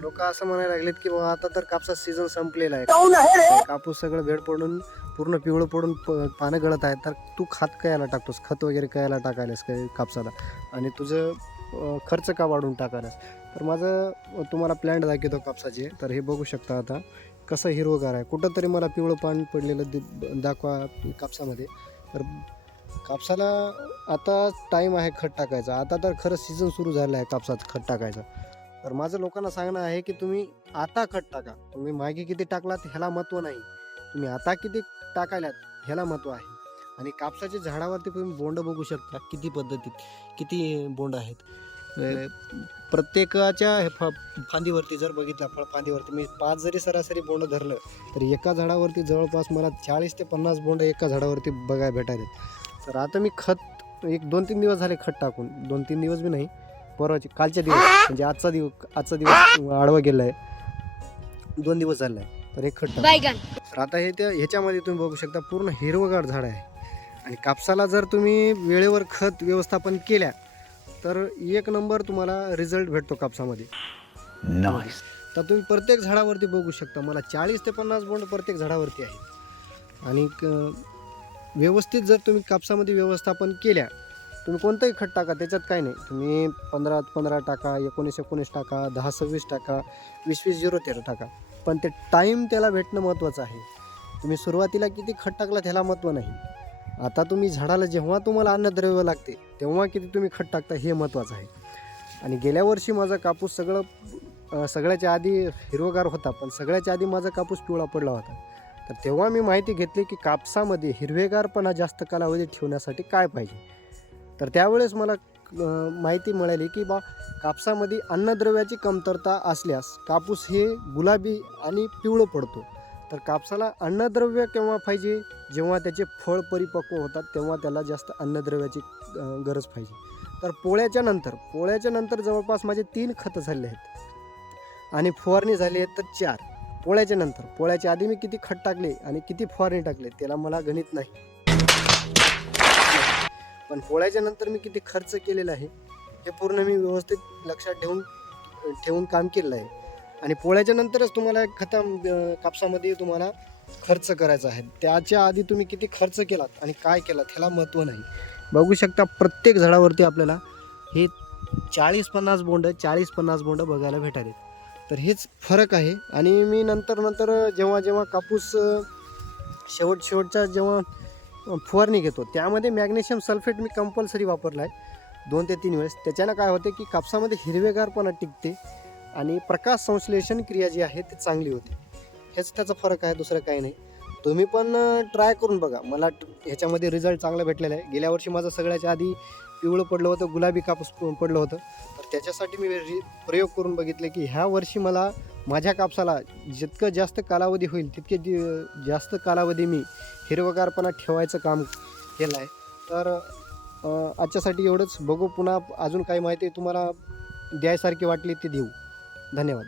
लोक असं म्हणायला लागलेत की बाबा आता तर कापसाचा सीझन संपलेला आहे, कापूस सगळं भेड पडून पूर्ण पिवळं पडून पानं गळत आहेत, तर तू खत कायला टाकतोस, खत वगैरे कायला टाकायलास काय कापसाला, आणि तुझं खर्च का वाढवून टाकायलास. तर माझं तुम्हाला प्लॅन्ट दाखवतो कापसाचे. तर हे बघू शकता आता कसं हिरवगार आहे. कुठंतरी मला पिवळं पान पडलेलं दाखवा कापसामध्ये. तर कापसाला आता टाईम आहे खत टाकायचा. आता तर खरं सीझन सुरू झालं आहे कापसाचं खत टाकायचं. तर माझं लोकांना सांगणं आहे की तुम्ही आता खत टाका. तुम्ही मागे किती टाकलात ह्याला महत्त्व नाही, तुम्ही आता किती टाकायलात ह्याला महत्त्व आहे. आणि कापसाच्या झाडावरती तुम्ही बोंड बघू शकता किती पद्धतीत किती बोंड आहेत. प्रत्येकाच्या फांदीवरती जर बघितलं, फळफांदीवरती मी 5 जरी सरासरी बोंड धरलं तर एका झाडावरती जवळपास मला 40 ते 50 बोंड एका झाडावरती बघायला भेटायला. तर आता मी खत 1-2-3 दिवस झाले खत टाकून, 2-3 दिवस बी नाही, परवाचे कालच्या दिवस, म्हणजे आजचा दिवस आडवा गेला आहे, 2 दिवस झाले आहे. तर हे खत टाकून. तर आता ह्याच्यामध्ये तुम्ही बघू शकता पूर्ण हिरवगार झाड आहे. आणि कापसाला जर तुम्ही वेळेवर खत व्यवस्थापन केल्या तर एक नंबर तुम्हाला रिझल्ट भेटतो कापसामध्ये. तर तुम्ही प्रत्येक झाडावरती बघू शकता मला 40 ते 50 बोंड प्रत्येक झाडावरती आहे. आणि व्यवस्थित जर तुम्ही कापसामध्ये व्यवस्थापन केल्या, तुम्ही कोणतंही खत टाका, त्याच्यात काही नाही, तुम्ही 15-15 टाका, 19-19 टाका, 10-26 टाका, 20-20-0-13 टाका, पण ते टाईम त्याला भेटणं महत्त्वाचं आहे. तुम्ही सुरुवातीला किती खत टाकला त्याला महत्त्व नाही. आता तुम्ही झाडाला जेव्हा तुम्हाला अन्नद्रव्य लागते तेव्हा किती तुम्ही खत टाकता हे महत्त्वाचं आहे. आणि गेल्या वर्षी माझा कापूस सगळ्याच्या आधी हिरवगार होता, पण सगळ्याच्या आधी माझा कापूस पिवळा पडला होता. तर तेव्हा मी माहिती घेतली की कापसामध्ये हिरवेगारपणा जास्त कालावधी ठेवण्यासाठी काय पाहिजे. तर त्यावेळेस मला माहिती मिळाली की कापसामध्ये अन्नद्रव्याची कमतरता असल्यास कापूस हे गुलाबी आणि पिवळं पडतो. तर कापसाला अन्नद्रव्य केव्हा पाहिजे, जेव्हा त्याचे फळ परिपक्व होतात तेव्हा त्याला जास्त अन्नद्रव्याची गरज पाहिजे. तर पोळ्याच्या नंतर जवळपास माझे 3 खतं झाले आहेत आणि फवारणी झाली आहेत तर 4. पोळ्याच्या आधी मी किती खत टाकले आणि किती फवारणी टाकले त्याला मला गणित नाही, पण पोळ्याच्या नंतर मी किती खर्च केलेला आहे हे पूर्ण मी व्यवस्थित लक्षात ठेवून काम केलेलं आहे. आणि पोळ्याच्या नंतरच तुम्हाला कापसामध्ये तुम्हाला खर्च करायचा आहे. त्याच्या आधी तुम्ही किती खर्च केलात आणि काय केलात ह्याला महत्त्व नाही. बघू शकता प्रत्येक झाडावरती आपल्याला हे 40-50 बोंड बघायला भेटाले. तर हेच फरक आहे. आणि मी नंतर जेव्हा कापूस शेवटच्या जेव्हा फवारणी घेतो त्यामध्ये मॅग्नेशियम सल्फेट मी कंपल्सरी वापरला आहे 2 ते 3 वेळेस. त्याच्यानं काय होते की कापसामध्ये हिरवेगारपणा टिकते आणि प्रकाश संश्लेषण क्रिया जी आहे ती चांगली होते. हेच त्याचा फरक आहे, दुसरं काही नाही. तुम्ही पण ट्राय करून बघा. मला ह्याच्यामध्ये रिझल्ट चांगला भेटलेला आहे. गेल्या वर्षी माझं सगळ्याच्या आधी पिवळं पडलं होतं, गुलाबी कापूस पडलं होतं. तर त्याच्यासाठी मी प्रयोग करून बघितले की ह्या वर्षी मला माझ्या कापसाला जितकं जास्त कालावधी होईल तितके जास्त कालावधी मी हिरवगारपणा ठेवायचं काम केलं आहे. तर आजच्यासाठी एवढंच. बघू पुन्हा अजून काही माहिती तुम्हाला द्यायसारखी वाटली ती देऊ. धन्यवाद.